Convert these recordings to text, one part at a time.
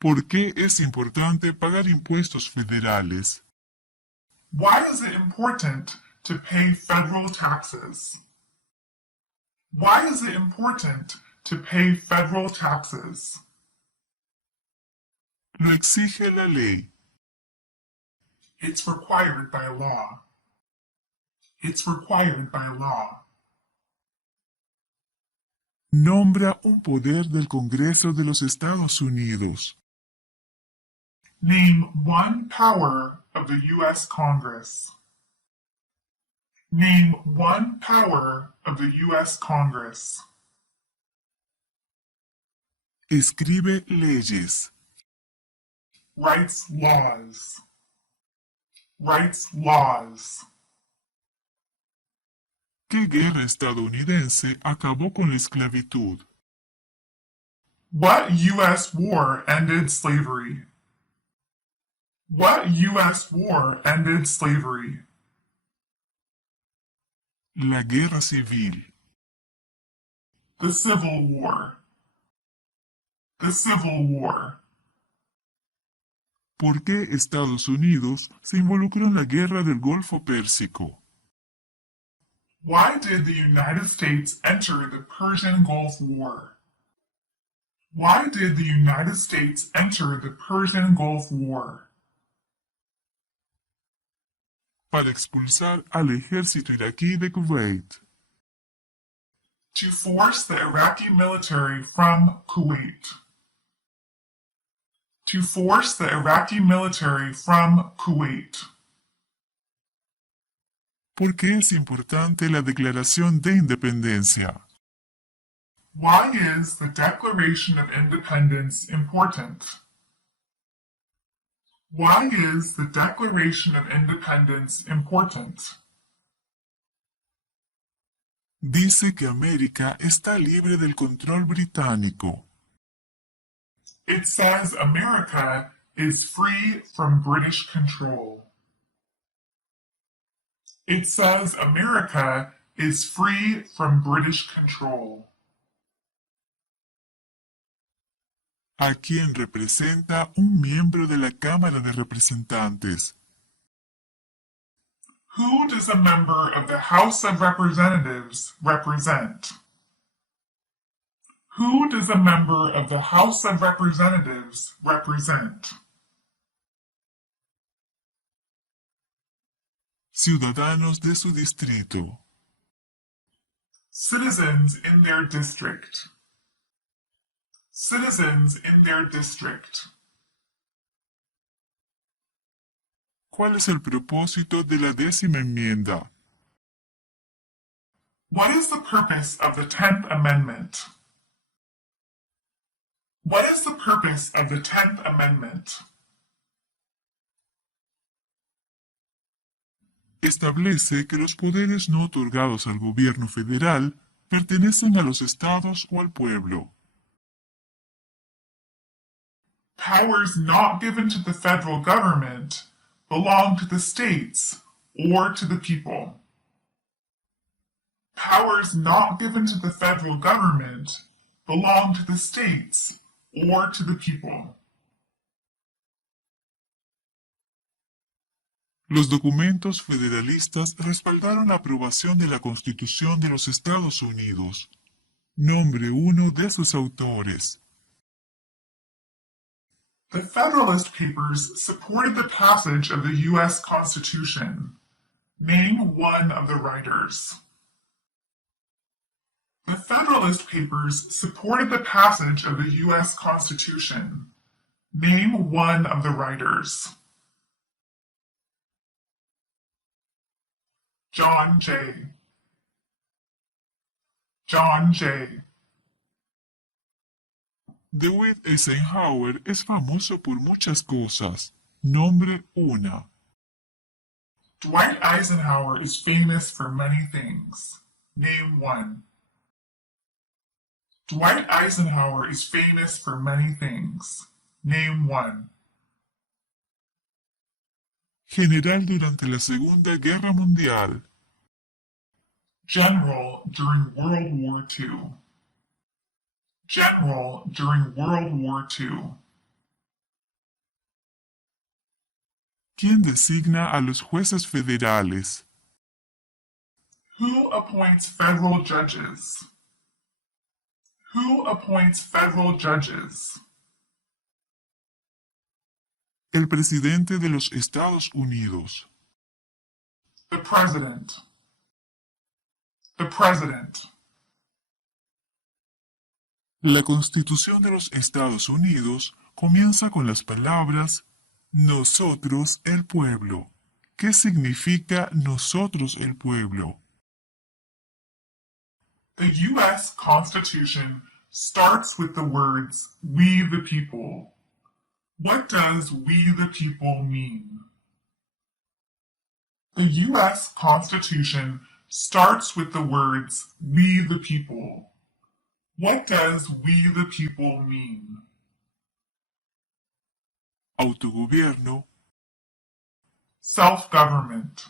¿Por qué es importante pagar impuestos federales? Why is it important to pay federal taxes? Why is it important to pay federal taxes? Lo exige la ley. It's required by law. It's required by law. Nombra un poder del Congreso de los Estados Unidos. Name one power of the U.S. Congress. Name one power of the U.S. Congress. Escribe leyes. Writes laws. Writes laws. ¿Qué guerra estadounidense acabó con la esclavitud? What U.S. war ended slavery? What U.S. war ended slavery? La guerra civil. The Civil War. The Civil War. ¿Por qué Estados Unidos se involucró en la guerra del Golfo Pérsico? Why did the United States enter the Persian Gulf War? Why did the United States enter the Persian Gulf War? Para expulsar al ejército iraquí de Kuwait. To force the Iraqi military from Kuwait. To force the Iraqi military from Kuwait. ¿Por qué es importante la Declaración de Independencia? Why is the Declaration of Independence important? Why is the Declaration of Independence important? Dice que América está libre del control británico. It says America is free from British control. It says America is free from British control. ¿A quién representa un miembro de la Cámara de Representantes? Who does a member of the House of Representatives represent? Who does a member of the House of Representatives represent? Ciudadanos de su distrito. Citizens in their district. Citizens in their district. ¿Cuál es el propósito de la 10ª enmienda? What is the purpose of the 10th Amendment? What is the purpose of the 10th Amendment? Establece que los poderes no otorgados al gobierno federal pertenecen a los estados o al pueblo. Powers not given to the federal government belong to the states or to the people. Powers not given to the federal government belong to the states or to the people. Los documentos federalistas respaldaron la aprobación de la Constitución de los Estados Unidos. Nombre uno de sus autores. The Federalist Papers supported the passage of the U.S. Constitution. Name one of the writers. The Federalist Papers supported the passage of the U.S. Constitution. Name one of the writers. John Jay. John Jay. DeWitt Eisenhower es famoso por muchas cosas. Nombre una. Dwight Eisenhower is famous for many things. Name one. Dwight Eisenhower is famous for many things. Name one. General durante la Segunda Guerra Mundial. General during World War II. General during World War II. ¿Quién designa a los jueces federales? Who appoints federal judges? Who appoints federal judges? El presidente de los Estados Unidos. The president. The president. La Constitución de los Estados Unidos comienza con las palabras nosotros el pueblo. ¿Qué significa nosotros el pueblo? The U.S. Constitution starts with the words, we the people. What does we the people mean? The U.S. Constitution starts with the words, we the people. What does we the people mean? Autogobierno. Self-government.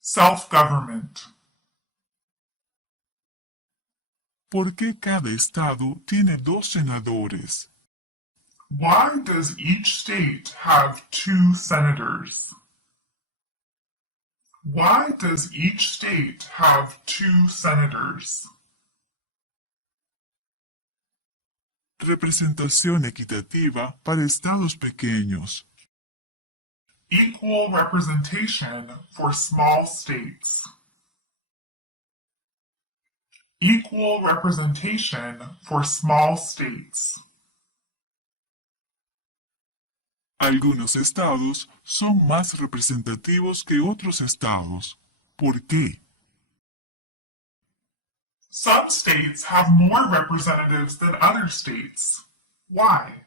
Self-government. ¿Por qué cada estado tiene 2 senadores? Why does each state have 2 senators? Why does each state have 2 senators? Representación equitativa para estados pequeños. Equal representation for small states. Equal representation for small states. Algunos estados son más representativos que otros estados. ¿Por qué? Some states have more representatives than other states. Why?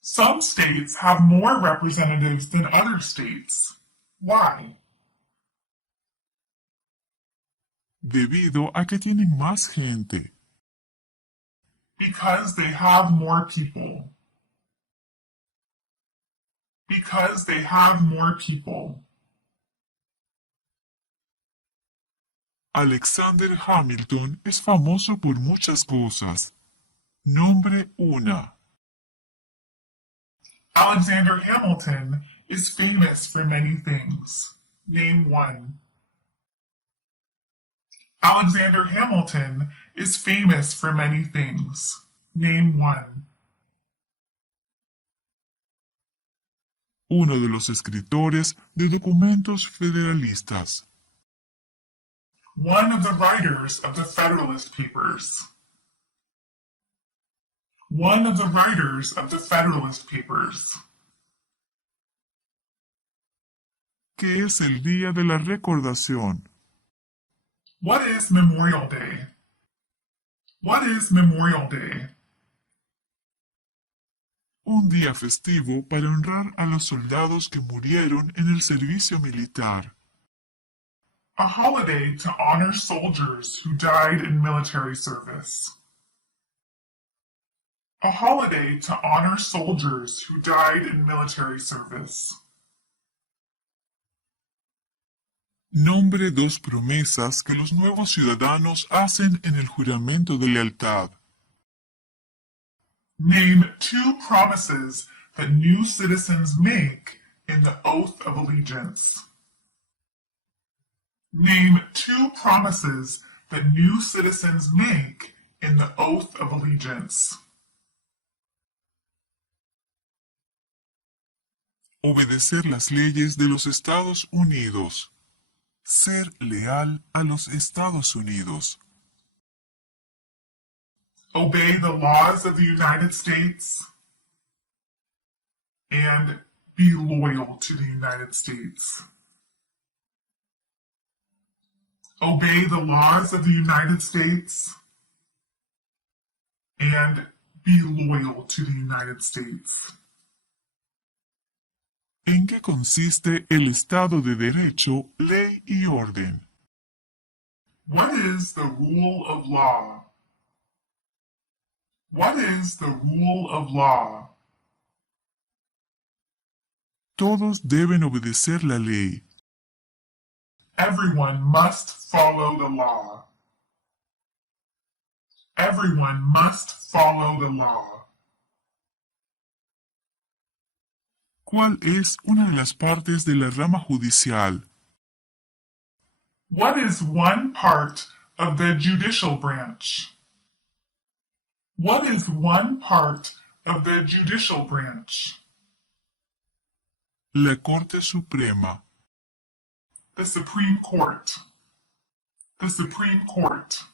Some states have more representatives than other states. Why? Debido a que tienen más gente. Because they have more people. Because they have more people. Alexander Hamilton es famoso por muchas cosas. Nombre una. Alexander Hamilton is famous for many things. Name one. Alexander Hamilton is famous for many things. Name one. Uno de los escritores de documentos federalistas. One of the writers of the Federalist Papers. One of the writers of the Federalist Papers. ¿Qué es el Día de la Recordación? What is Memorial Day? What is Memorial Day? Un día festivo para honrar a los soldados que murieron en el servicio militar. A holiday to honor soldiers who died in military service. A holiday to honor soldiers who died in military service. Nombre 2 promesas que los nuevos ciudadanos hacen en el juramento de lealtad. Name 2 promises that new citizens make in the oath of allegiance. Name 2 promises that new citizens make in the oath of allegiance. Obedecer las leyes de los Estados Unidos. Ser leal a los Estados Unidos. Obey the laws of the United States and be loyal to the United States. Obey the laws of the United States and be loyal to the United States. ¿En qué consiste el Estado de Derecho, ley y orden? What is the rule of law? What is the rule of law? Todos deben obedecer la ley. Everyone must follow the law. Everyone must follow the law. ¿Cuál es una de las partes de la rama judicial? What is one part of the judicial branch? What is one part of the judicial branch? La Corte Suprema. The Supreme Court. The Supreme Court.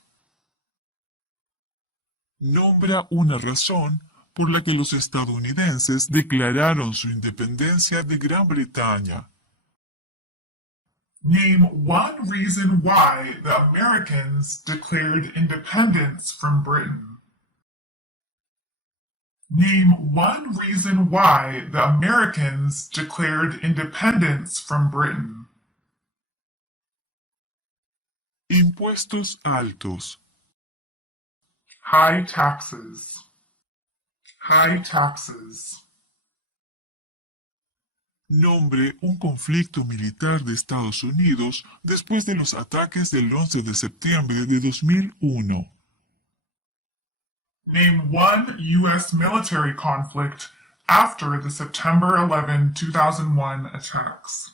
Nombra una razón por la que los estadounidenses declararon su independencia de Gran Bretaña. Name one reason why the Americans declared independence from Britain. Name one reason why the Americans declared independence from Britain. Impuestos altos. High taxes. High taxes. Nombre un conflicto militar de Estados Unidos después de los ataques del 11 de septiembre de 2001. Name one U.S. military conflict after the September 11, 2001 attacks.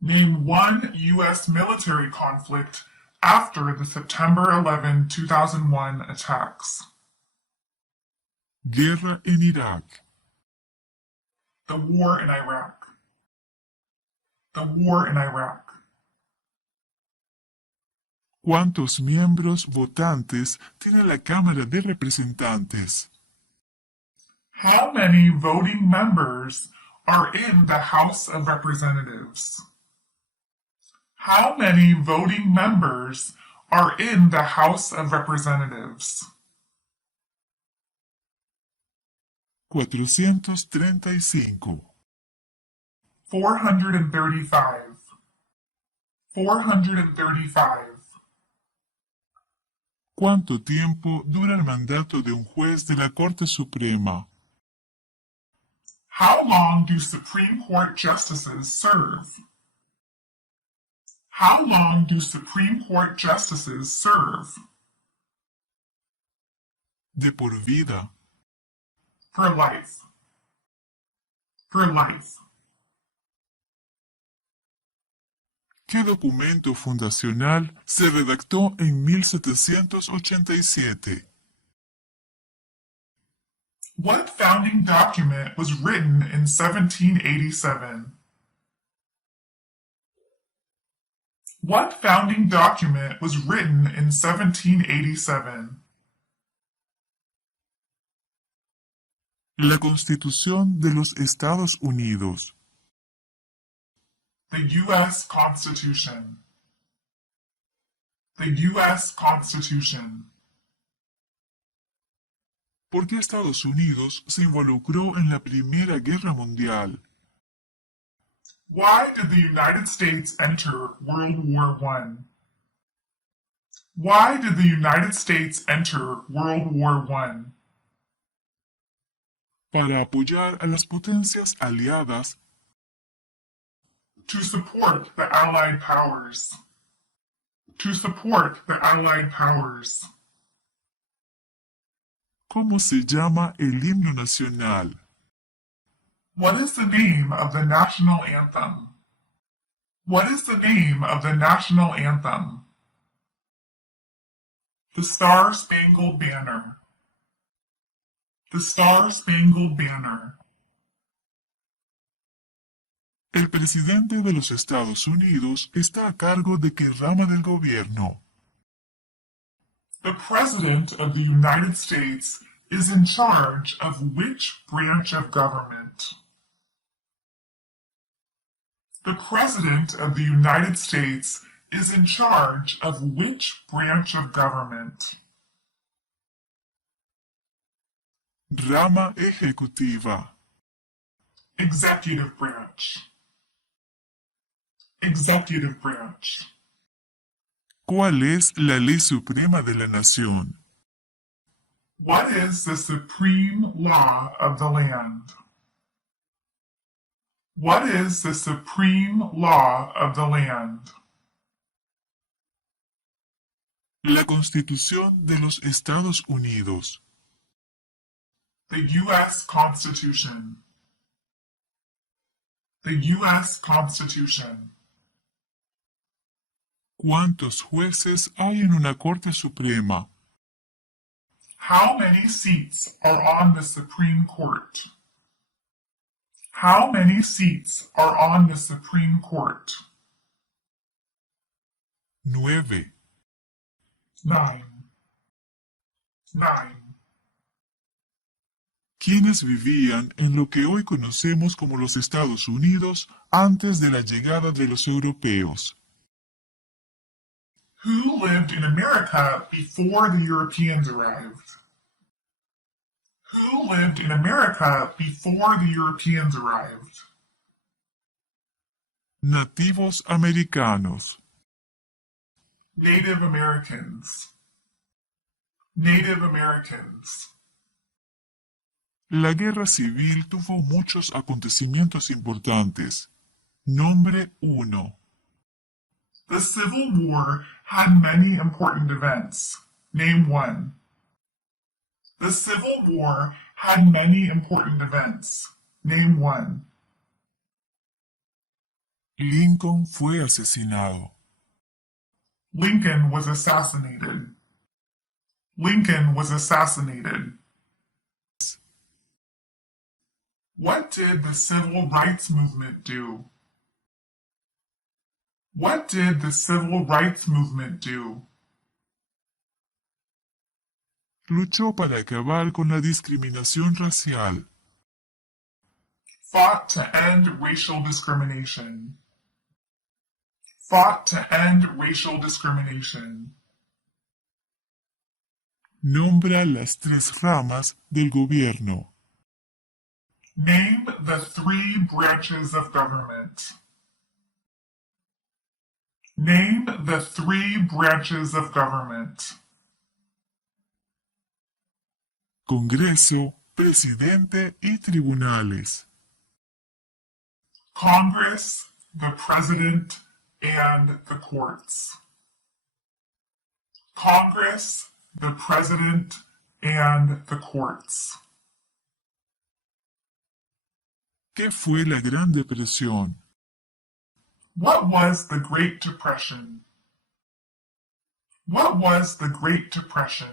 Name one U.S. military conflict after the September 11, 2001 attacks. Guerra en Irak. The war in Iraq. The war in Iraq. ¿Cuántos miembros votantes tiene la Cámara de Representantes? How many voting members are in the House of Representatives? How many voting members are in the House of Representatives? 435. 435. 435. ¿Cuánto tiempo dura el mandato de un juez de la Corte Suprema? How long do Supreme Court justices serve? How long do Supreme Court justices serve? De por vida. For life. For life. ¿Qué documento fundacional se redactó en 1787? What founding document was written in 1787? What founding document was written in 1787? La Constitución de los Estados Unidos. The U.S. Constitution. The U.S. Constitution. ¿Por qué Estados Unidos se involucró en la Primera Guerra Mundial? Why did the United States enter World War I? Why did the United States enter World War I? Para apoyar a las potencias aliadas. To support the Allied powers. To support the Allied powers. ¿Cómo se llama el himno nacional? What is the name of the national anthem? What is the name of the national anthem? The Star-Spangled Banner. The Star-Spangled Banner. El presidente de los Estados Unidos está a cargo de qué rama del gobierno. The President of the United States is in charge of which branch of government? The President of the United States is in charge of which branch of government? Rama ejecutiva. Executive branch. Executive branch. ¿Cuál es la ley suprema de la nación? What is the supreme law of the land? What is the supreme law of the land? La Constitución de los Estados Unidos. The U.S. Constitution. The U.S. Constitution. ¿Cuántos jueces hay en una Corte Suprema? How many seats are on the Supreme Court? How many seats are on the Supreme Court? 9. 9. 9. ¿Quiénes vivían en lo que hoy conocemos como los Estados Unidos antes de la llegada de los europeos? Who lived in America before the Europeans arrived? Who lived in America before the Europeans arrived? Nativos americanos. Native Americans. Native Americans. La guerra civil tuvo muchos acontecimientos importantes. Nombre 1. The Civil War had many important events. Name one. The Civil War had many important events. Name one. Lincoln fue asesinado. Lincoln was assassinated. Lincoln was assassinated. What did the Civil Rights Movement do? What did the Civil Rights Movement do? Luchó para acabar con la discriminación racial. Fought to end racial discrimination. Fought to end racial discrimination. Nombra las 3 ramas del gobierno. Name the 3 branches of government. Name the 3 branches of government. Congreso, presidente y tribunales. Congress, the President, and the courts. Congress, the President, and the courts. ¿Qué fue la Gran Depresión? What was the Great Depression? What was the Great Depression?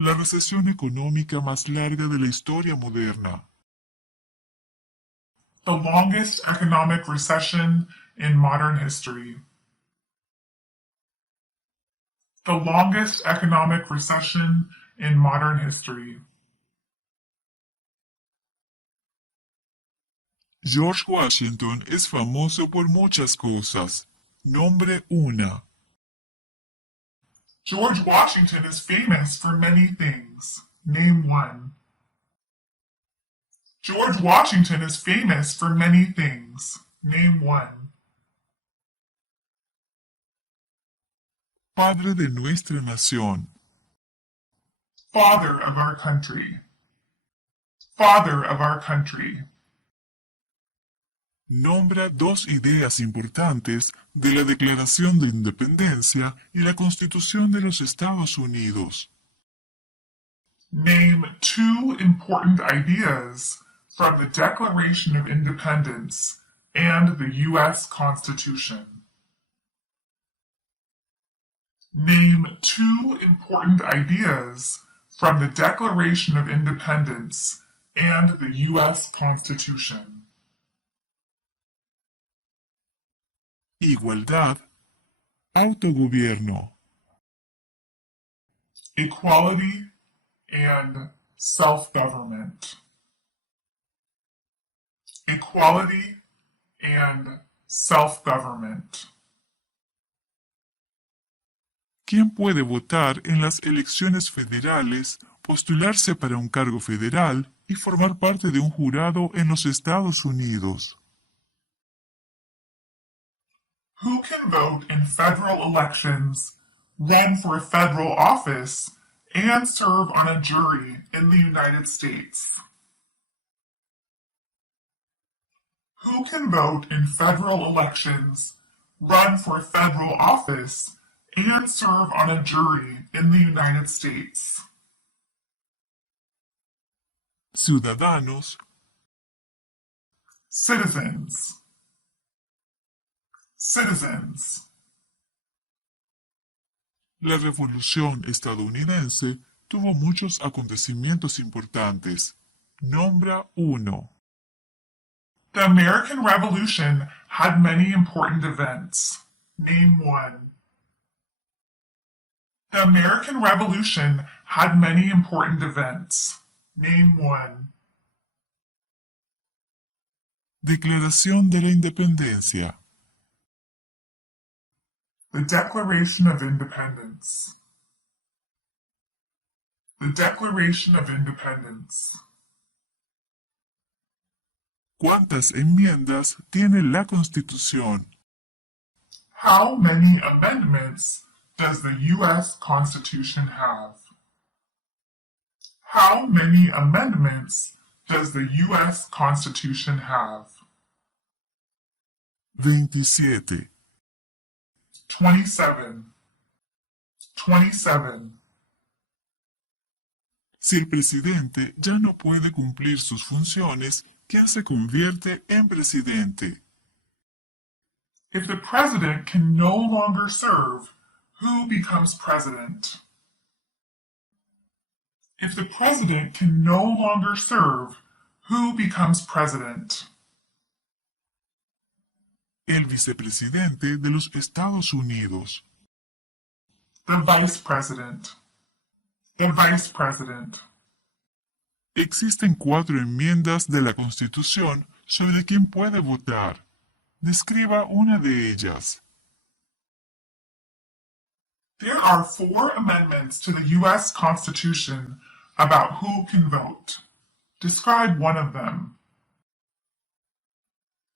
La recesión económica más larga de la historia moderna. The longest economic recession in modern history. The longest economic recession in modern history. George Washington es famoso por muchas cosas. Nombre 1. George Washington is famous for many things. Name one. George Washington is famous for many things. Name one. Padre de nuestra nación. Father of our country. Father of our country. Nombra 2 ideas importantes de la Declaración de Independencia y la Constitución de los Estados Unidos. Name 2 important ideas from the Declaration of Independence and the U.S. Constitution. Name 2 important ideas from the Declaration of Independence and the U.S. Constitution. Igualdad, autogobierno. Equality and self-government. Equality and self-government. ¿Quién puede votar en las elecciones federales, postularse para un cargo federal y formar parte de un jurado en los Estados Unidos? Who can vote in federal elections, run for a federal office, and serve on a jury in the United States? Who can vote in federal elections, run for a federal office, and serve on a jury in the United States? Ciudadanos, citizens, citizens. La Revolución estadounidense tuvo muchos acontecimientos importantes. Nombra uno. The American Revolution had many important events. Name one. The American Revolution had many important events. Name one. Declaración de la Independencia. The Declaration of Independence. The Declaration of Independence. ¿Cuántas enmiendas tiene la Constitución? How many amendments does the U.S. Constitution have? How many amendments does the U.S. Constitution have? 27. 27. 27. Si el presidente ya no puede cumplir sus funciones, ¿quién se convierte en presidente? If the president can no longer serve, who becomes president? If the president can no longer serve, who becomes president? El vicepresidente de los Estados Unidos. The vice president. The vice president. Existen 4 enmiendas de la Constitución sobre quién puede votar. Describa una de ellas. There are 4 amendments to the U.S. Constitution about who can vote. Describe one of them.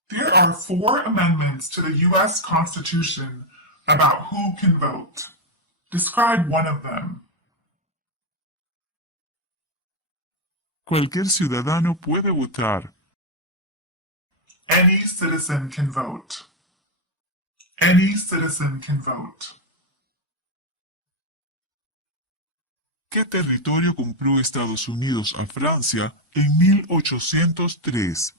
There are 4 amendments to the U.S. Constitution about who can vote. Describe one of them. Cualquier ciudadano puede votar. Any citizen can vote. Any citizen can vote. ¿Qué territorio compró Estados Unidos a Francia en 1803?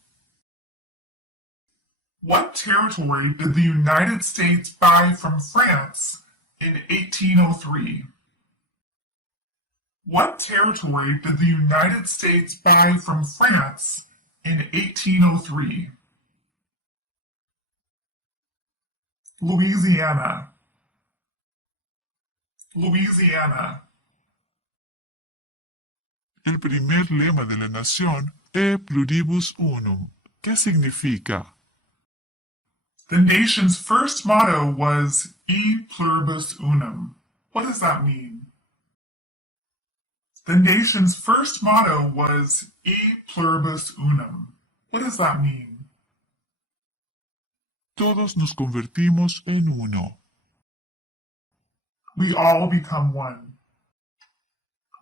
What territory did the United States buy from France in 1803? What territory did the United States buy from France in 1803? Louisiana. Louisiana. El primer lema de la nación, E pluribus unum. ¿Qué significa? The nation's first motto was E pluribus unum. What does that mean? The nation's first motto was E pluribus unum. What does that mean? Todos nos convertimos en uno. We all become one.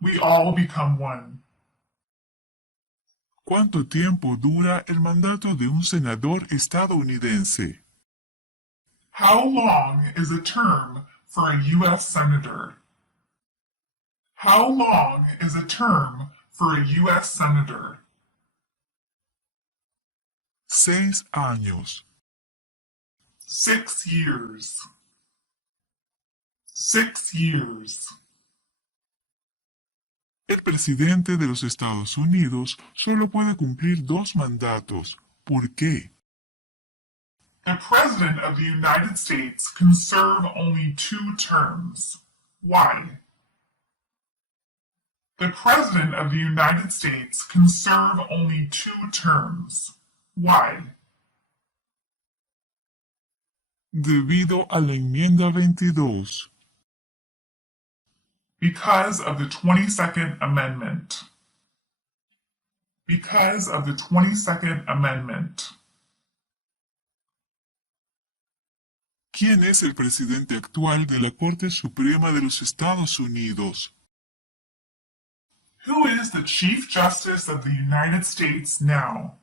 We all become one. ¿Cuánto tiempo dura el mandato de un senador estadounidense? How long is a term for a U.S. Senator? How long is a term for a U.S. Senator? 6 años. 6 years. 6 years. El presidente de los Estados Unidos solo puede cumplir 2 mandatos. ¿Por qué? The President of the United States can serve only 2 terms. Why? The President of the United States can serve only 2 terms. Why? Debido a la enmienda 22. Because of the 22nd Amendment. Because of the 22nd Amendment. ¿Quién es el presidente actual de la Corte Suprema de los Estados Unidos? Who is the Chief Justice of the United States now?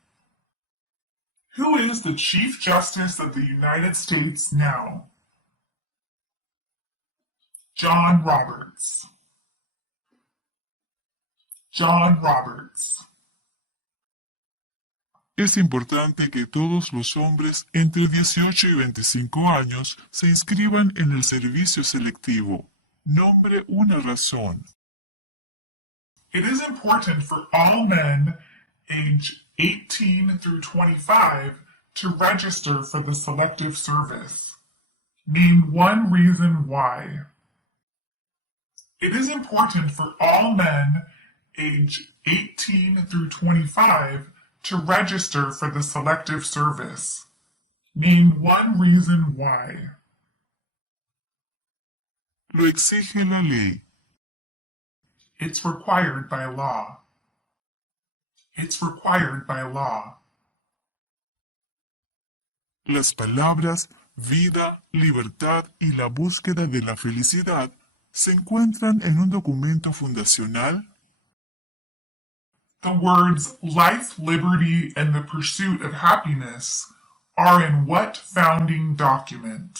Who is the Chief Justice of the United States now? John Roberts. John Roberts. Es importante que todos los hombres entre 18 y 25 años se inscriban en el servicio selectivo. Nombre una razón. It is important for all men age 18 through 25 to register for the selective service. Name one reason why. It is important for all men age 18 through 25 to register for the selective service. Name one reason why. Lo exige la ley. It's required by law. It's required by law. Las palabras vida, libertad y la búsqueda de la felicidad se encuentran en un documento fundacional. The words life, liberty, and the pursuit of happiness are in what founding document?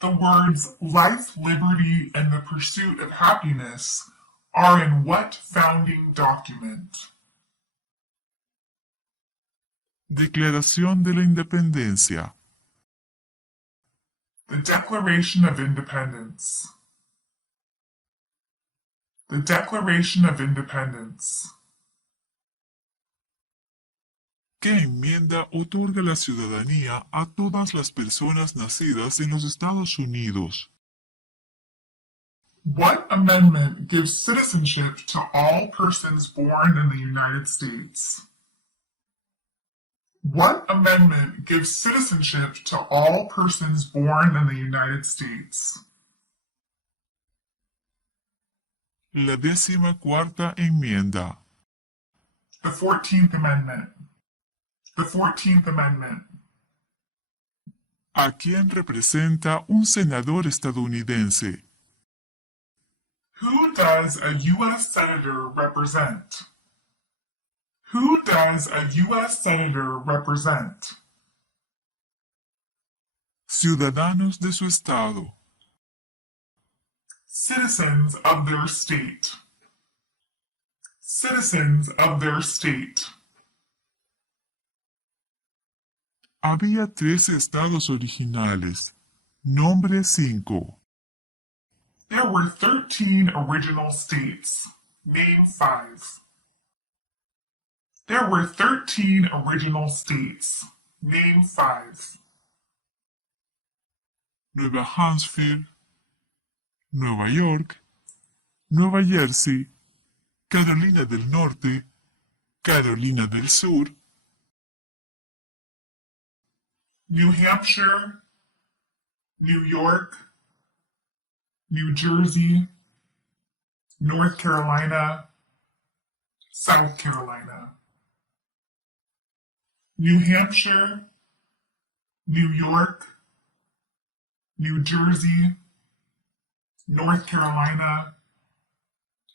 The words life, liberty, and the pursuit of happiness are in what founding document? Declaración de la Independencia. The Declaration of Independence. The Declaration of Independence. ¿Qué enmienda otorga la ciudadanía a todas las personas nacidas en los Estados Unidos? What amendment gives citizenship to all persons born in the United States? What amendment gives citizenship to all persons born in the United States? La 14ª enmienda. The 14th Amendment. The 14th Amendment. ¿A quién representa un senador estadounidense? Who does a U.S. Senator represent? Who does a U.S. Senator represent? Ciudadanos de su estado. Citizens of their state. Citizens of their state. Había 13 estados originales. Nombre 5. There were 13 original states. Name 5. There were 13 original states. Name 5. Nueva Hampshire, Nueva York, Nueva Jersey, Carolina del Norte, Carolina del Sur, New Hampshire, New York, New Jersey, North Carolina, South Carolina. New Hampshire, New York, New Jersey, North Carolina,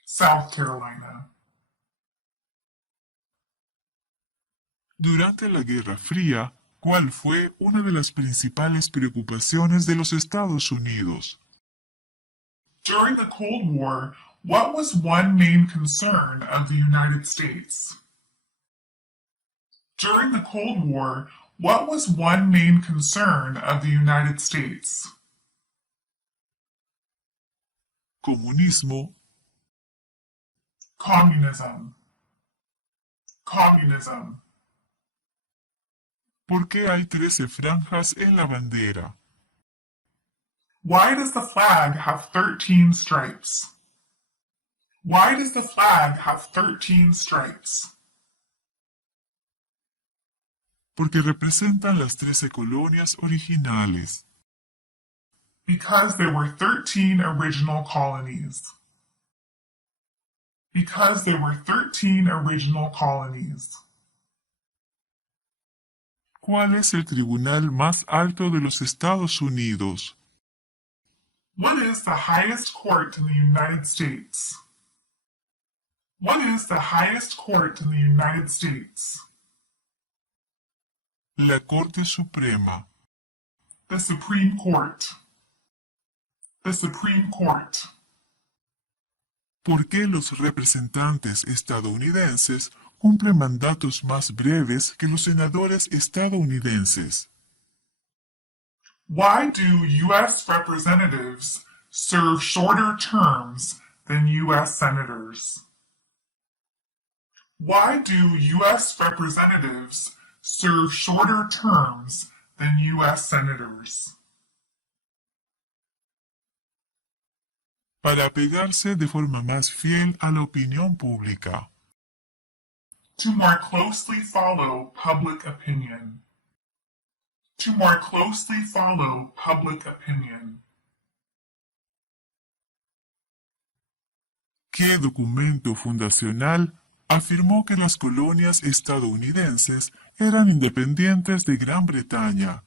South Carolina. Durante la Guerra Fría, ¿cuál fue una de las principales preocupaciones de los Estados Unidos? During the Cold War, what was one main concern of the United States? During the Cold War, what was one main concern of the United States? Comunismo, Communism. Communism. ¿por qué hay 13 franjas en la bandera? Why does the flag have 13 stripes? Why does the flag have 13 stripes? Porque representan las 13 colonias originales. Because there were 13 original colonies. Because there were 13 original colonies. ¿Cuál es el tribunal más alto de los Estados Unidos? What is the highest court in the United States? What is the highest court in the United States? La Corte Suprema. The Supreme Court. The Supreme Court. ¿Por qué los representantes estadounidenses cumple mandatos más breves que los senadores estadounidenses? Why do U.S. representatives serve shorter terms than U.S. senators? Why do U.S. representatives serve shorter terms than U.S. senators? Para apegarse de forma más fiel a la opinión pública. To more closely follow public opinion. To more closely follow public opinion. ¿Qué documento fundacional afirmó que las colonias estadounidenses eran independientes de Gran Bretaña?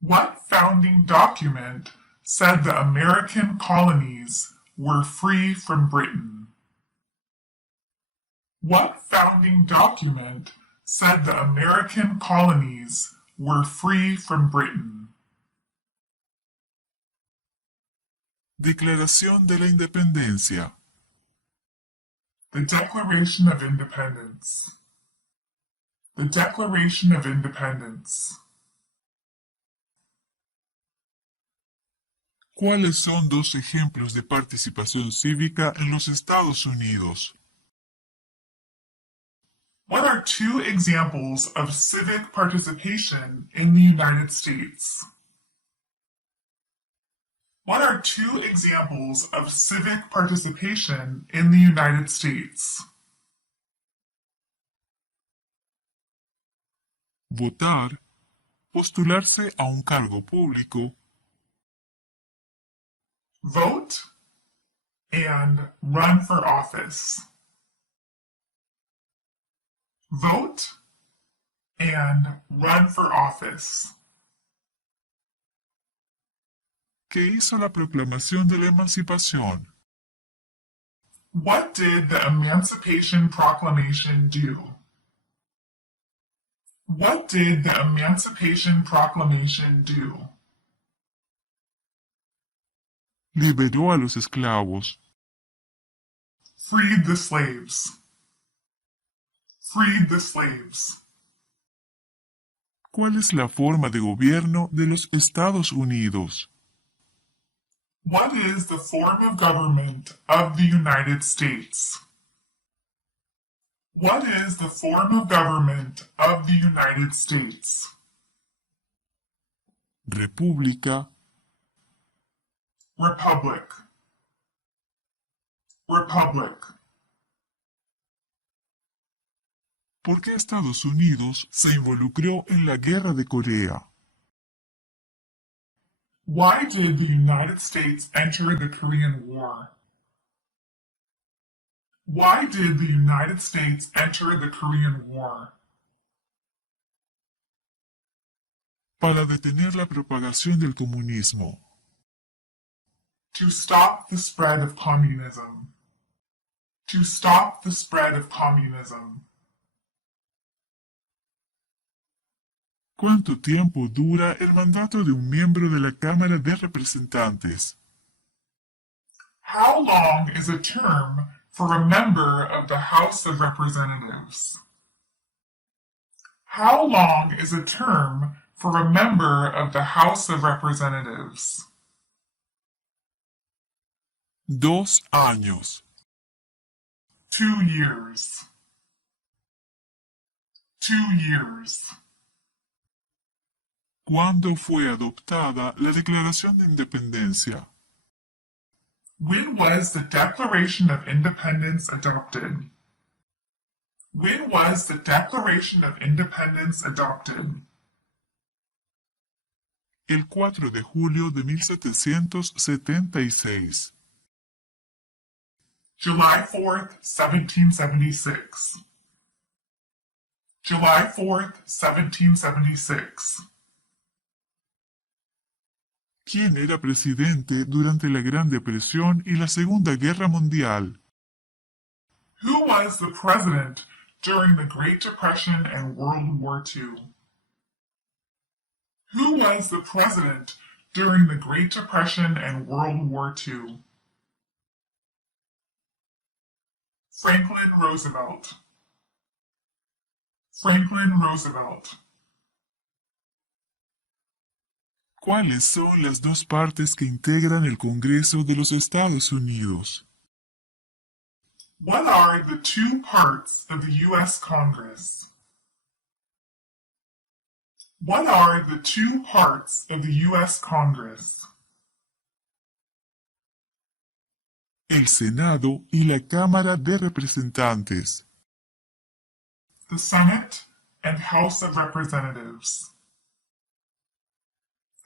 What founding document said the American colonies were free from Britain? What founding document said the American colonies were free from Britain? Declaración de la Independencia. The Declaration of Independence. The Declaration of Independence. ¿Cuáles son dos ejemplos de participación cívica en los Estados Unidos? What are two examples of civic participation in the United States? What are two examples of civic participation in the United States? Votar, postularse a un cargo público, Vote and run for office. Vote and run for office. que hizo la proclamación de la emancipación. What did the Emancipation Proclamation do? What did the Emancipation Proclamation do? Liberó a los esclavos. Freed the slaves. Freed the slaves. ¿Cuál es la forma de gobierno de los Estados Unidos? What is the form of government of the United States? What is the form of government of the United States? República, Republic. Republic. ¿por qué Estados Unidos se involucró en la Guerra de Corea? Why did the United States enter the Korean War? Why did the United States enter the Korean War? Para detener la propagación del comunismo. To stop the spread of communism. To stop the spread of communism. ¿Cuánto tiempo dura el mandato de un miembro de la Cámara de Representantes? How long is a term for a member of the House of Representatives? How long is a term for a member of the House of Representatives? 2 años. 2 years. 2 years. ¿Cuándo fue adoptada la Declaración de Independencia? When was the Declaration of Independence adopted? When was the Declaration of Independence adopted? El 4 de julio de 1776. July 4th, 1776. July 4th, 1776. ¿Quién era presidente durante la Gran Depresión y la Segunda Guerra Mundial? Who was the president during the Great Depression and World War II? Who was the president during the Great Depression and World War II? Franklin Roosevelt. Franklin Roosevelt. ¿Cuáles son las dos partes que integran el Congreso de los Estados Unidos? What are the two parts of the U.S. Congress? What are the two parts of the U.S. Congress? El Senado y la Cámara de Representantes. The Senate and House of Representatives.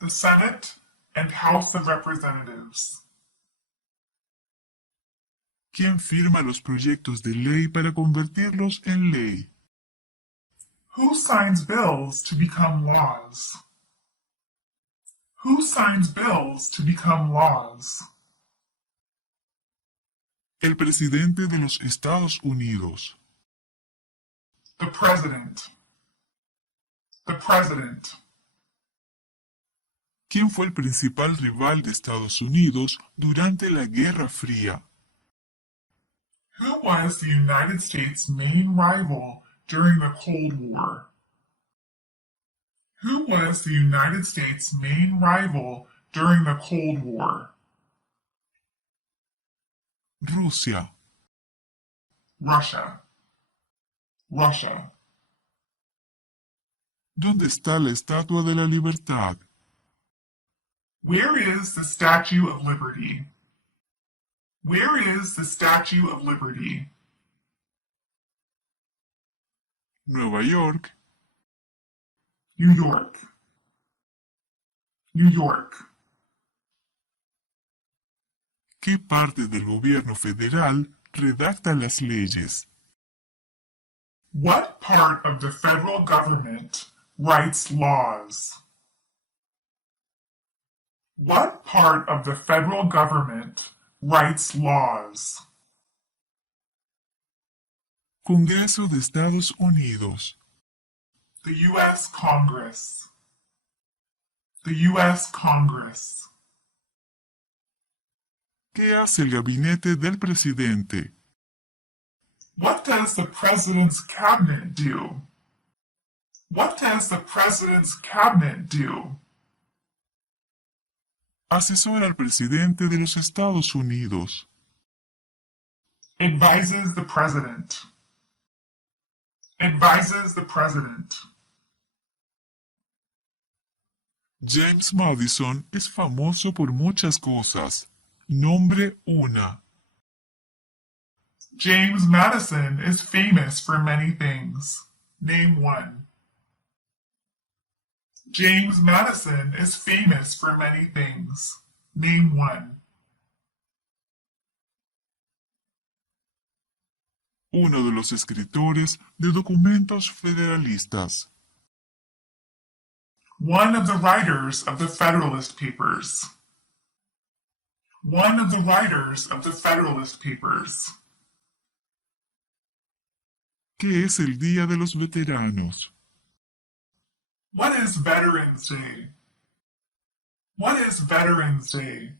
The Senate and House of Representatives. ¿Quién firma los proyectos de ley para convertirlos en ley? Who signs bills to become laws? Who signs bills to become laws? El presidente de los Estados Unidos. The President. The President. ¿Quién fue el principal rival de Estados Unidos durante la Guerra Fría? Who was the United States' main rival during the Cold War? Who was the United States' main rival during the Cold War? Rusia. Russia. Russia. ¿Dónde está la Estatua de la Libertad? Where is the Statue of Liberty? Where is the Statue of Liberty? Nueva York. New York. New York. ¿Qué parte del gobierno federal redacta las leyes? What part of the federal government writes laws? What part of the federal government writes laws? Congreso de Estados Unidos. The U.S. Congress. The U.S. Congress. ¿Qué hace el gabinete del presidente? What does the president's cabinet do? What does the president's cabinet do? Asesora al presidente de los Estados Unidos. Advises the president. Advises the president. James Madison es famoso por muchas cosas. Nombre una. James Madison is famous for many things. Name one. James Madison is famous for many things. Name one. Uno de los escritores de documentos federalistas. One of the writers of the Federalist Papers. One of the writers of the Federalist Papers. ¿Qué es el Día de los Veteranos? What is Veterans Day? What is Veterans Day?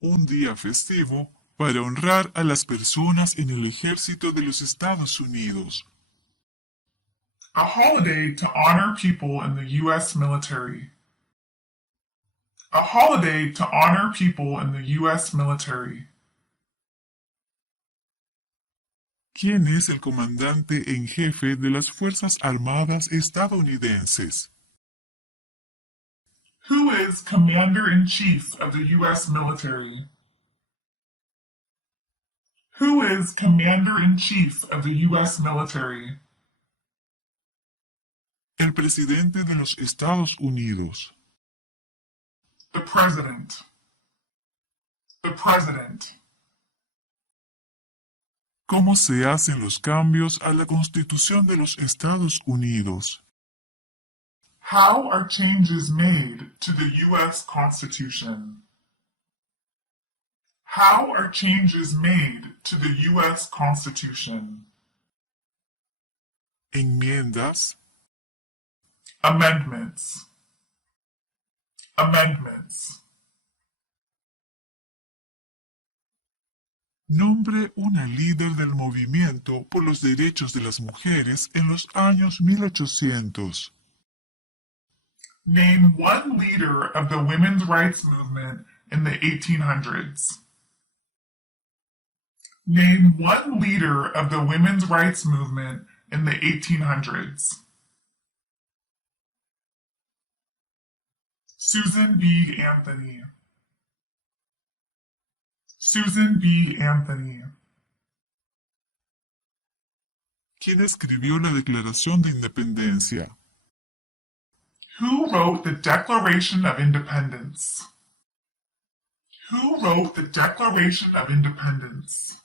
Un día festivo para honrar a las personas en el ejército de los Estados Unidos. A holiday to honor people in the U.S. military. A holiday to honor people in the U.S. military. ¿Quién es el comandante en jefe de las Fuerzas Armadas estadounidenses? Who is Commander-in-Chief of the U.S. military? Who is Commander-in-Chief of the U.S. military? El presidente de los Estados Unidos. The President. The President. ¿Cómo se hacen los cambios a la Constitución de los Estados Unidos? How are changes made to the U.S. Constitution? How are changes made to the U.S. Constitution? Enmiendas. Amendments. Amendments. Nombre una líder del movimiento por los derechos de las mujeres en los años 1800. Name one leader of the women's rights movement in the 1800s. Name one leader of the women's rights movement in the 1800s. Susan B. Anthony. Susan B. Anthony. ¿Quién escribió la Declaración de Independencia? Who wrote the Declaration of Independence? Who wrote the Declaration of Independence?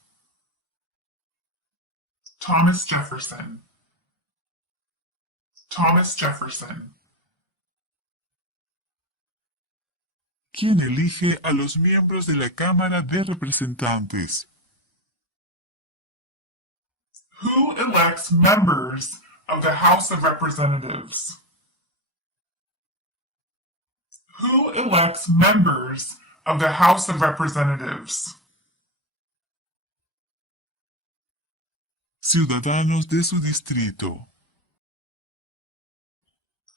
Thomas Jefferson. Thomas Jefferson. ¿Quién elige a los miembros de la Cámara de Representantes? Who elects members of the House of Representatives? Who elects members of the House of Representatives? Ciudadanos de su distrito.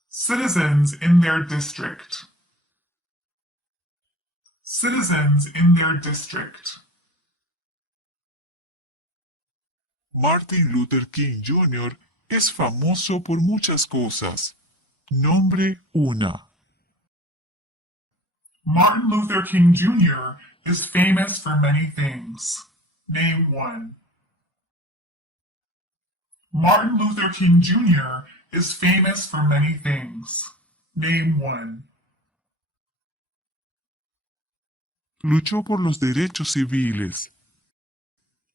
Citizens in their district. Citizens in their district. Martin Luther King Jr. es famoso por muchas cosas. Nombre una. Martin Luther King Jr. is famous for many things. Name one. Martin Luther King Jr. is famous for many things. Name one. Luchó por los derechos civiles.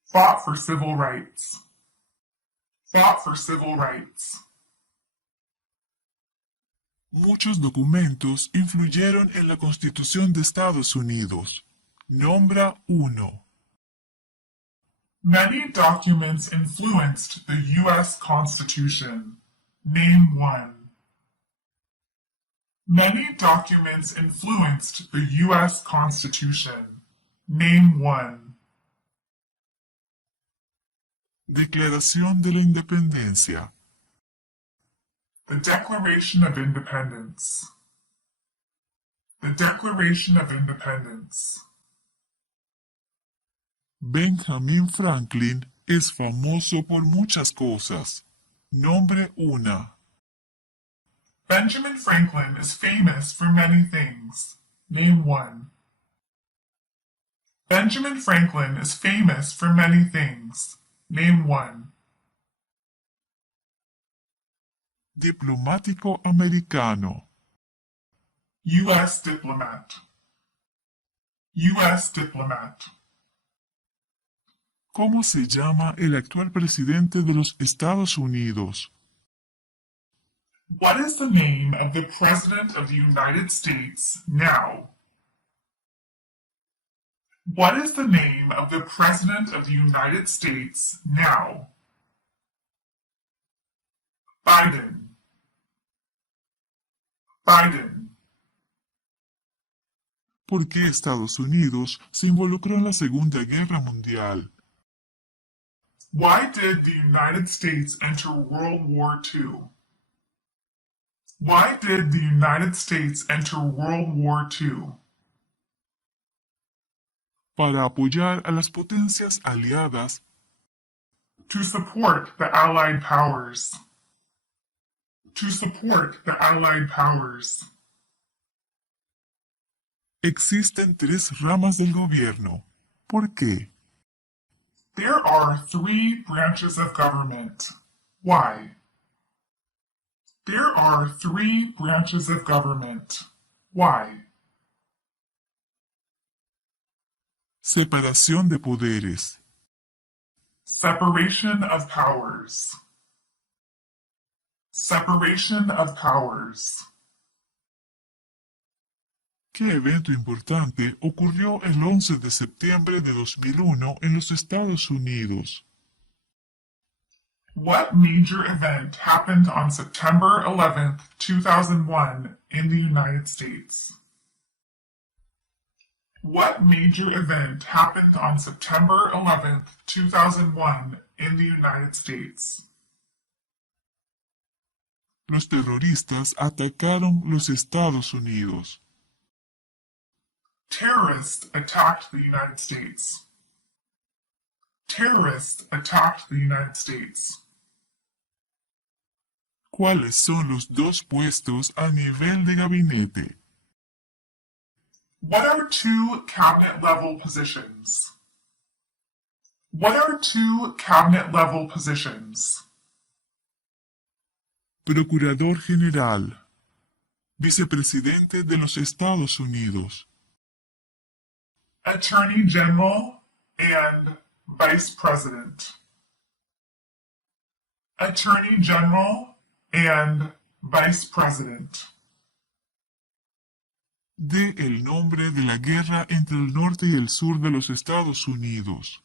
Fought for civil rights. Fought for civil rights. Muchos documentos influyeron en la Constitución de Estados Unidos. Nombra uno. Many documents influenced the U.S. Constitution. Name one. Many documents influenced the U.S. Constitution. Name one. Declaración de la Independencia. The Declaration of Independence. The Declaration of Independence. Benjamin Franklin es famoso por muchas cosas. Nombre una. Benjamin Franklin is famous for many things. Name one. Benjamin Franklin is famous for many things. Name one. Diplomático americano. U.S. diplomat. U.S. diplomat. ¿Cómo se llama el actual presidente de los Estados Unidos? What is the name of the President of the United States now? What is the name of the President of the United States now? Biden. Biden. ¿Por qué Estados Unidos se involucró en la Segunda Guerra Mundial? Why did the United States enter World War II? Why did the United States enter World War II? Para apoyar a las potencias aliadas. To support the Allied powers. To support the Allied powers. Existen tres ramas del gobierno. ¿Por qué? There are three branches of government. Why? There are three branches of government. Why? Separación de poderes. Separation of powers. Separation of powers. ¿Qué evento importante ocurrió el 11 de septiembre de 2001 en los Estados Unidos? What major event happened on September 11th, 2001 in the United States? What major event happened on September 11th, 2001 in the United States? Los terroristas atacaron los Estados Unidos. Terrorists attacked the United States. Terrorists attacked the United States. ¿Cuáles son los dos puestos a nivel de gabinete? What are two cabinet-level positions? What are two cabinet-level positions? Procurador General, Vicepresidente de los Estados Unidos, Attorney General and Vice President. Attorney General and Vice President. dé el nombre de la guerra entre el norte y el sur de los Estados Unidos.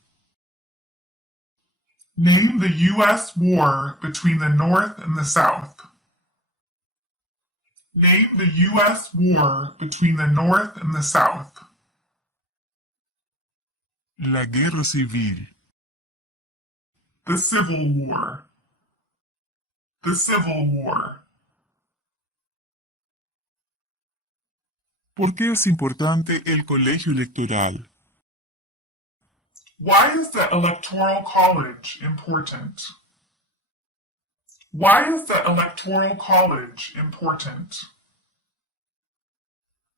Name the U.S. war between the North and the South. Name the U.S. war between the North and the South. La Guerra Civil, The Civil War. The Civil War. ¿Por qué es importante el colegio electoral? Why is the Electoral College important? Why is the Electoral College important?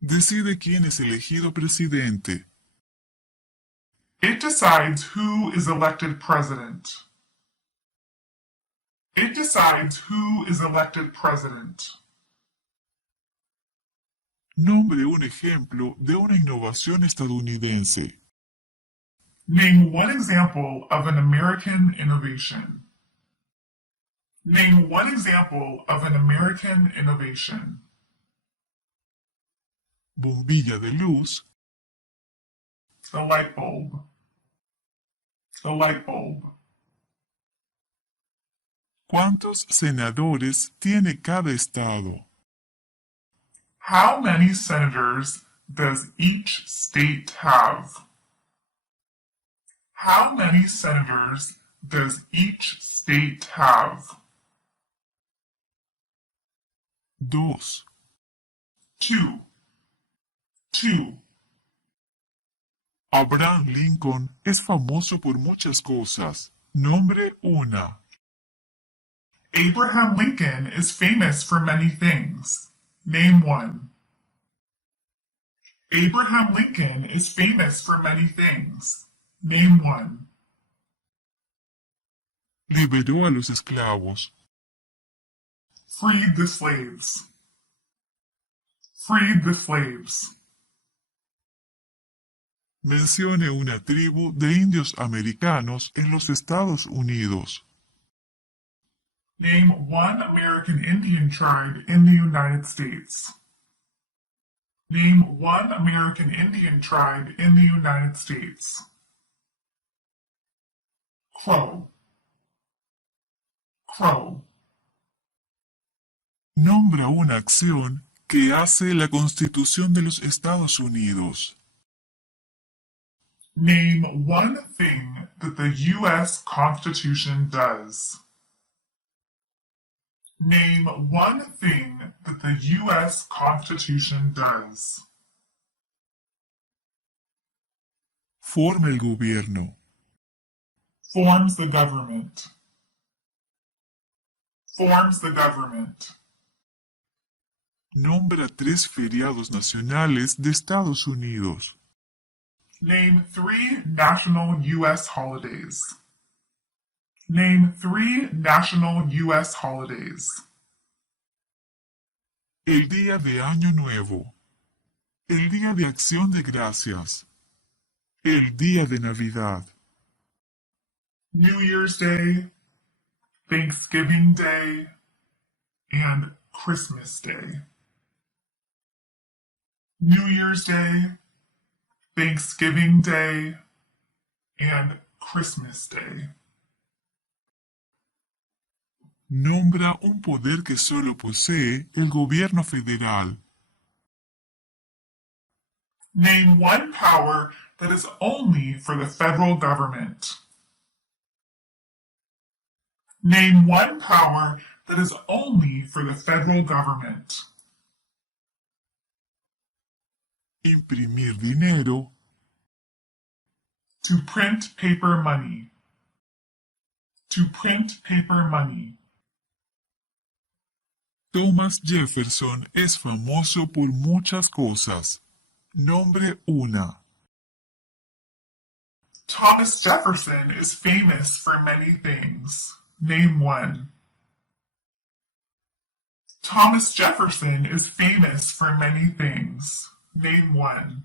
Decide quién es elegido presidente. It decides who is elected president. It decides who is elected president. Nombre un ejemplo de una innovación estadounidense. Name one example of an American innovation. Name one example of an American innovation. Bombilla de luz, The light bulb. The light bulb. ¿cuántos senadores tiene cada estado? How many senators does each state have? How many senators does each state have? 2. Two. Two. Abraham Lincoln es famoso por muchas cosas. Nombre una. Abraham Lincoln is famous for many things. Name one. Abraham Lincoln is famous for many things. Name one. Liberó a los esclavos. Freed the slaves. Freed the slaves. Mencione una tribu de indios americanos en los Estados Unidos. Name one American Indian tribe in the United States. Name one American Indian tribe in the United States. Crow. Crow. Nombra una acción que hace la Constitución de los Estados Unidos. Name one thing that the U.S. Constitution does. Name one thing that the U.S. Constitution does. Forma el gobierno. Forms the government. Forms the government. Nombra 3 feriados nacionales de Estados Unidos. Name 3 national U.S. holidays. Name 3 national U.S. holidays. El Día de Año Nuevo. El Día de Acción de Gracias. El Día de Navidad. New Year's Day, Thanksgiving Day, and Christmas Day. New Year's Day, Thanksgiving Day, and Christmas Day. Nombra un poder que solo posee el gobierno federal. Name one power that is only for the federal government. Name one power that is only for the federal government. Imprimir dinero. To print paper money. To print paper money. Thomas Jefferson es famoso por muchas cosas. Nombre una. Thomas Jefferson is famous for many things. Name one. Thomas Jefferson is famous for many things. Name one.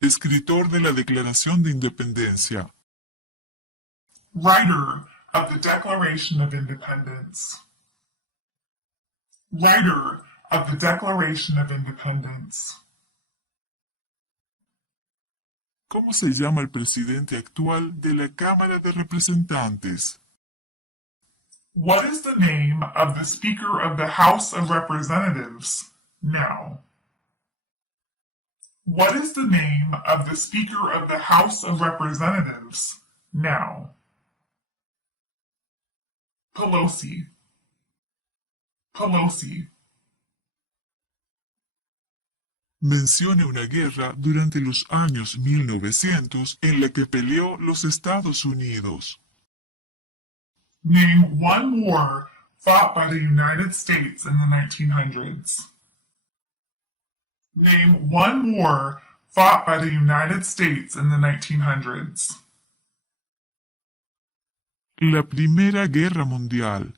Escritor de la Declaración de Independencia. Writer of the Declaration of Independence. Writer of the Declaration of Independence. ¿Cómo se llama el presidente actual de la Cámara de Representantes? What is the name of the Speaker of the House of Representatives now? What is the name of the Speaker of the House of Representatives now? Pelosi. Pelosi. Mencione una guerra durante los años 1900 en la que peleó los Estados Unidos. Name one war fought by the United States in the 1900s. Name one war fought by the United States in the 1900s. La Primera Guerra Mundial.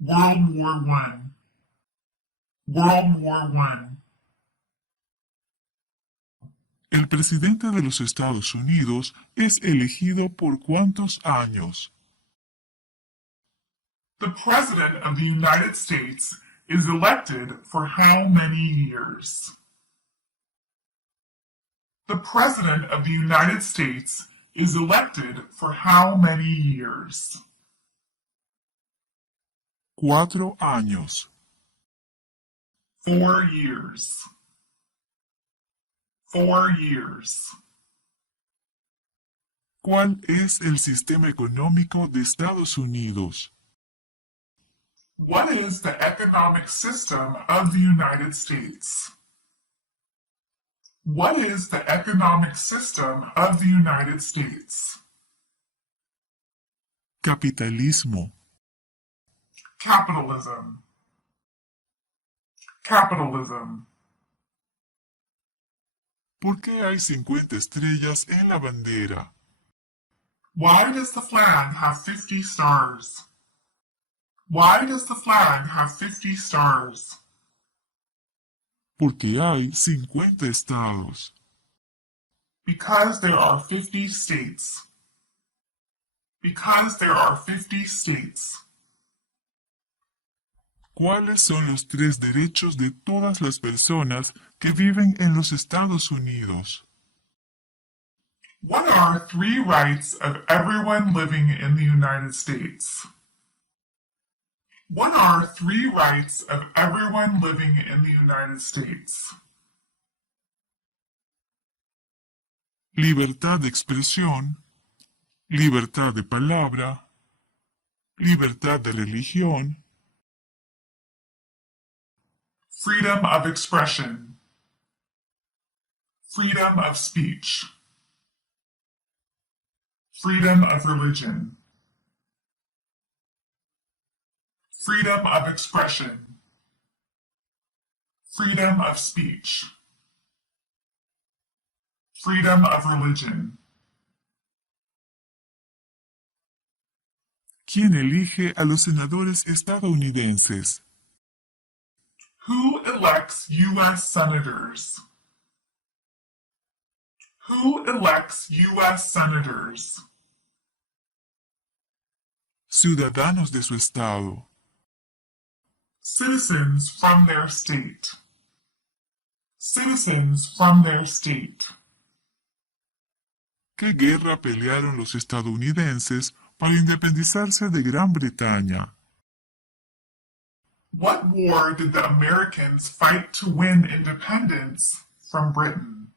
World War I. World War I. El presidente de los Estados Unidos es elegido por ¿cuántos años? The President of the United States is elected for how many years? The President of the United States is elected for how many years? 4 años. 4 years. 4 years. ¿Cuál es el sistema económico de Estados Unidos? What is the economic system of the United States? What is the economic system of the United States? Capitalismo. Capitalism. Capitalism. ¿Por qué hay 50 estrellas en la bandera? Why does the flag have 50 stars? Why does the flag have 50 stars? Porque hay 50 estados. Because there are 50 states. Because there are 50 states. ¿Cuáles son los 3 derechos de todas las personas que viven en los Estados Unidos? What are 3 rights of everyone living in the United States? What are 3 rights of everyone living in the United States? Libertad de expresión, libertad de palabra, libertad de religión, Freedom of expression. Freedom of speech. Freedom of religion. Freedom of expression. Freedom of speech. Freedom of religion. ¿Quién elige a los senadores estadounidenses? Who elects U.S. senators? Who elects U.S. senators? Ciudadanos de su estado. Citizens from their state. Citizens from their state. ¿Qué guerra pelearon los estadounidenses para independizarse de Gran Bretaña? What war did the Americans fight to win independence from Britain?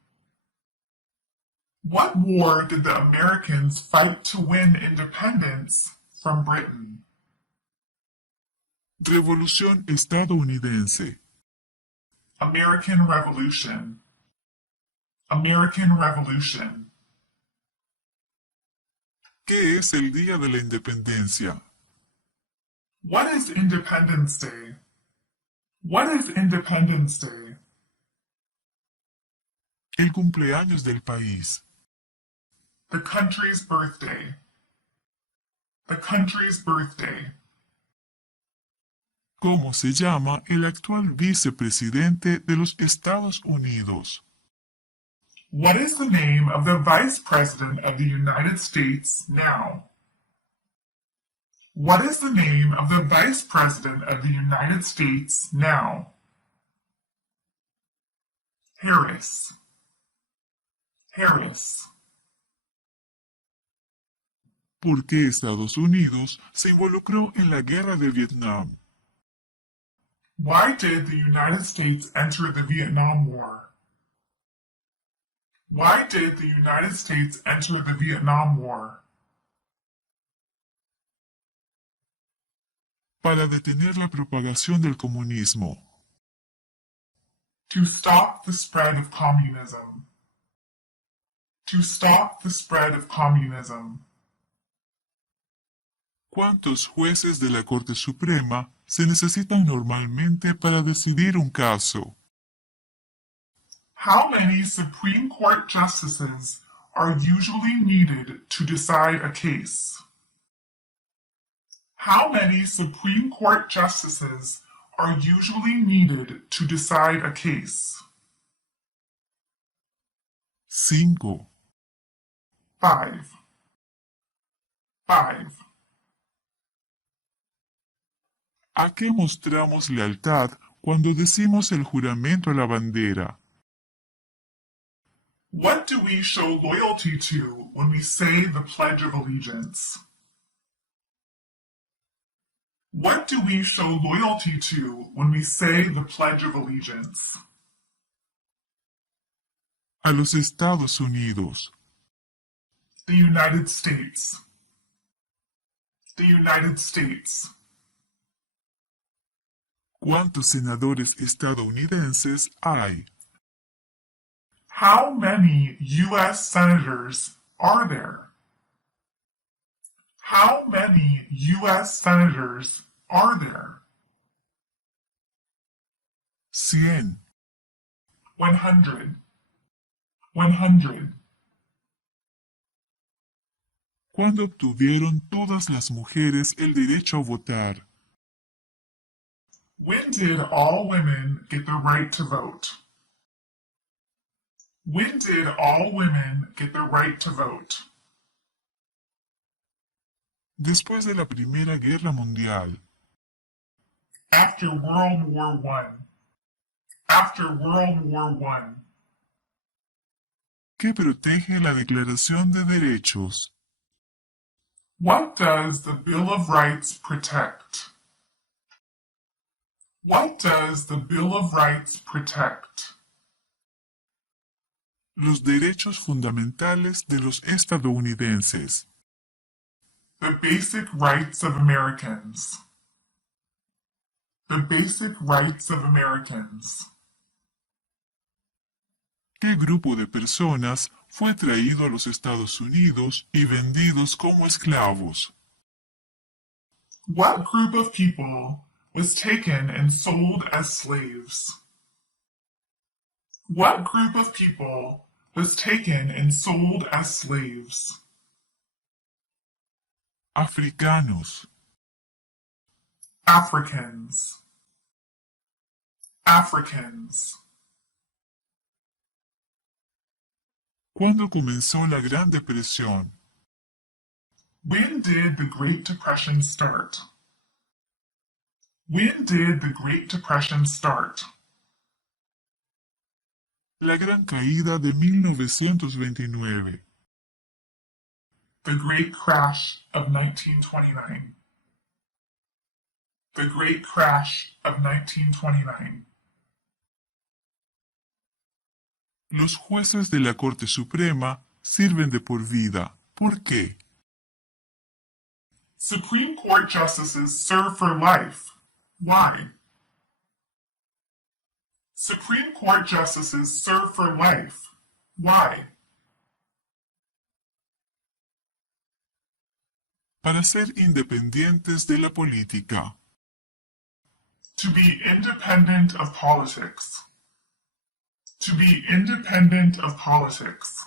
What war did the Americans fight to win independence from Britain? Revolución estadounidense. American Revolution. American Revolution. ¿Qué es el Día de la Independencia? What is Independence Day? What is Independence Day? El cumpleaños del país. The country's birthday. The country's birthday. ¿Cómo se llama el actual vicepresidente de los Estados Unidos? What is the name of the Vice President of the United States now? What is the name of the Vice President of the United States now? Harris. Harris. ¿Por qué Estados Unidos se involucró en la guerra de Vietnam? Why did the United States enter the Vietnam War? Why did the United States enter the Vietnam War? Para detener la propagación del comunismo. To stop the spread of communism. To stop the spread of communism. ¿Cuántos jueces de la Corte Suprema se necesitan normalmente para decidir un caso? How many Supreme Court justices are usually needed to decide a case? How many Supreme Court justices are usually needed to decide a case? 5. 5. 5. ¿A qué mostramos lealtad cuando decimos el juramento a la bandera? What do we show loyalty to when we say the Pledge of Allegiance? What do we show loyalty to when we say the Pledge of Allegiance? A los Estados Unidos. The United States. The United States. ¿Cuántos senadores estadounidenses hay? How many U.S. senators are there? How many U.S. senators are there? 100. 100. 100. ¿Cuándo obtuvieron todas las mujeres el derecho a votar? When did all women get the right to vote? When did all women get the right to vote? Después de la Primera Guerra Mundial. After World War I. After World War I. ¿Qué protege la Declaración de Derechos? What does the Bill of Rights protect? What does the Bill of Rights protect? Los derechos fundamentales de los estadounidenses. The basic rights of Americans. The basic rights of Americans. ¿Qué grupo de personas fue traído a los Estados Unidos y vendidos como esclavos? What group of people was taken and sold as slaves? What group of people was taken and sold as slaves? Africanos. Africans. Africans. ¿Cuándo comenzó la Gran Depresión? When did the Great Depression start? When did the Great Depression start? La Gran Caída de 1929. The Great Crash of 1929. The Great Crash of 1929. Los jueces de la Corte Suprema sirven de por vida. ¿Por qué? Supreme Court justices serve for life. Why? Supreme Court justices serve for life. Why? Para ser independientes de la política. To be independent of politics. To be independent of politics.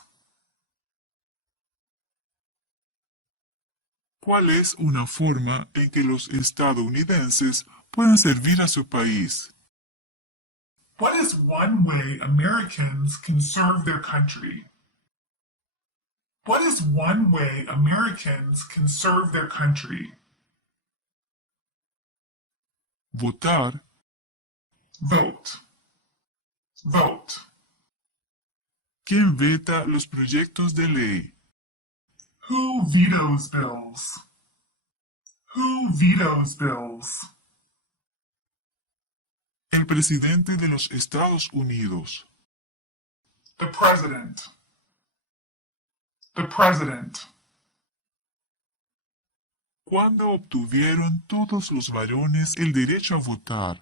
¿Cuál es una forma en que los estadounidenses pueden servir a su país? What is one way Americans can serve their country? What is one way Americans can serve their country? Votar. Vote. Vote. ¿Quién veta los proyectos de ley? Who vetoes bills? Who vetoes bills? El presidente de los Estados Unidos. The president. The president. ¿Cuándo obtuvieron todos los varones el derecho a votar?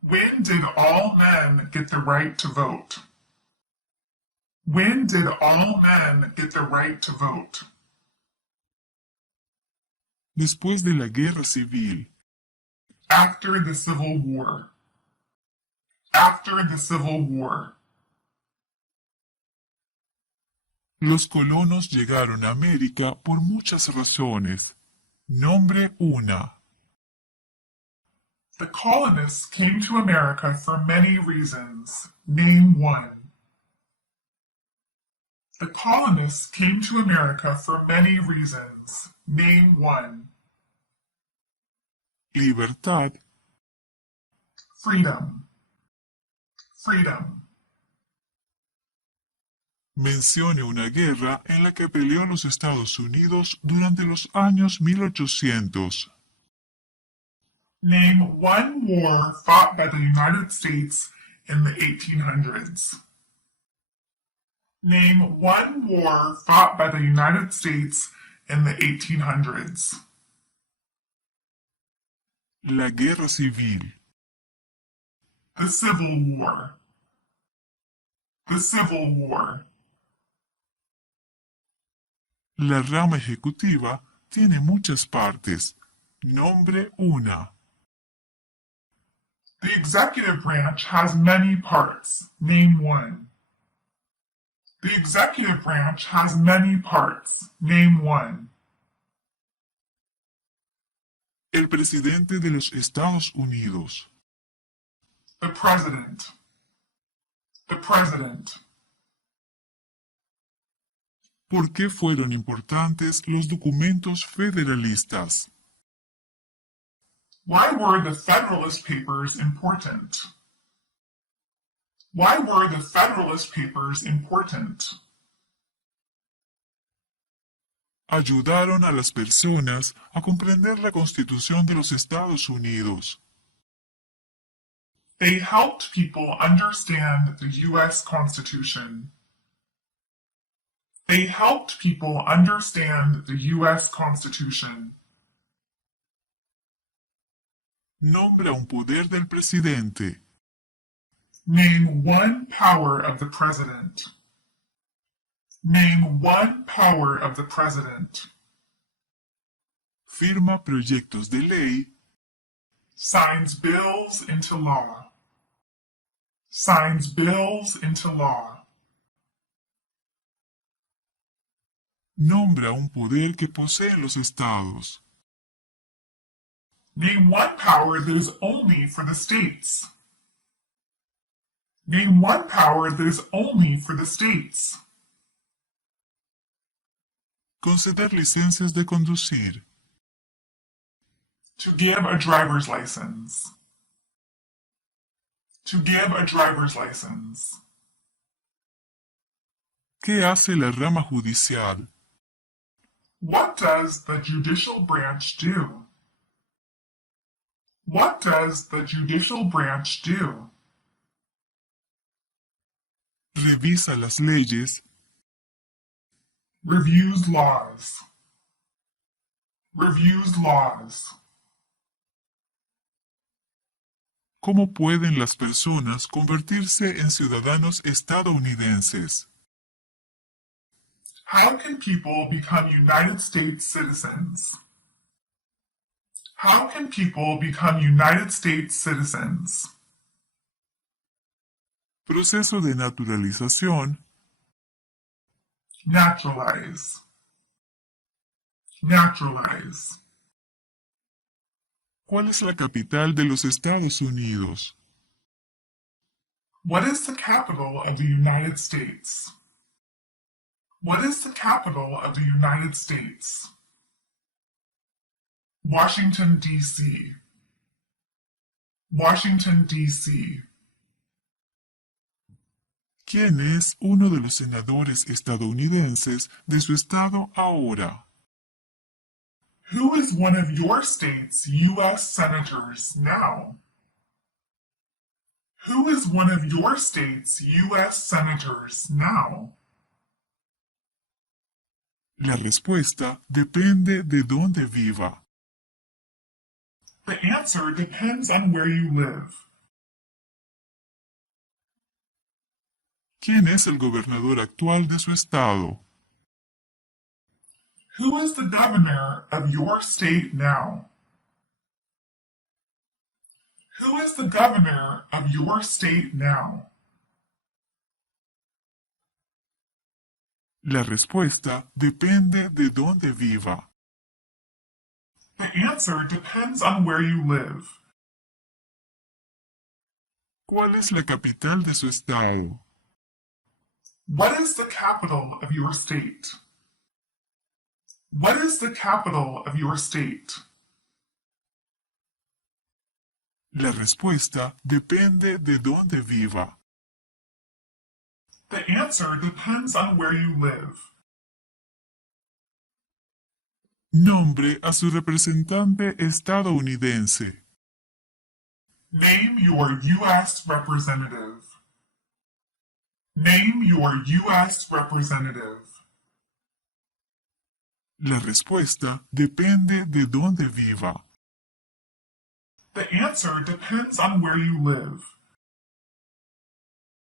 When did all men get the right to vote? When did all men get the right to vote? Después de la Guerra Civil. After the Civil War. After the Civil War. Los colonos llegaron a América por muchas razones. Nombre una. The colonists came to America for many reasons. Name one. The colonists came to America for many reasons. Name one. Libertad. Freedom. Freedom. Mencione una guerra en la que peleó los Estados Unidos durante los años 1800. Name one war fought by the United States in the 1800s. Name one war fought by the United States in the 1800s. La Guerra Civil. The Civil War. The Civil War. La rama ejecutiva tiene muchas partes. Nombre una. The executive branch has many parts. Name one. The executive branch has many parts. Name one. El presidente de los Estados Unidos. The president. The president. ¿Por qué fueron importantes los documentos federalistas? Why were the Federalist Papers important? Why were the Federalist Papers important? Ayudaron a las personas a comprender la Constitución de los Estados Unidos. They helped people understand the U.S. Constitution. They helped people understand the U.S. Constitution. Nombra un poder del presidente. Name one power of the president. Name one power of the president. Firma proyectos de ley. Signs bills into law. Signs bills into law. Nombra un poder que poseen los estados. Name one power that is only for the states. Name one power that is only for the states. Conceder licencias de conducir. To give a driver's license. To give a driver's license. ¿Qué hace la rama judicial? What does the judicial branch do? What does the judicial branch do? Revisa las leyes. Reviews laws. Reviews laws. ¿Cómo pueden las personas convertirse en ciudadanos estadounidenses? How can people become United States citizens? How can people become United States citizens? Proceso de naturalización. Naturalize. Naturalize. ¿Cuál es la capital de los Estados Unidos? What is the capital of the United States? What is the capital of the United States? Washington, D.C. Washington, D.C. ¿Quién es uno de los senadores estadounidenses de su estado ahora? Who is one of your state's U.S. senators now? Who is one of your state's U.S. senators now? La respuesta depende de dónde viva. The answer depends on where you live. ¿Quién es el gobernador actual de su estado? Who is the governor of your state now? Who is the governor of your state now? La respuesta depende de dónde viva. The answer depends on where you live. ¿Cuál es la capital de su estado? What is the capital of your state? What is the capital of your state? La respuesta depende de dónde viva. The answer depends on where you live. Nombre a su representante estadounidense. Name your U.S. representative. Name your U.S. representative. La respuesta depende de dónde viva. The answer depends on where you live.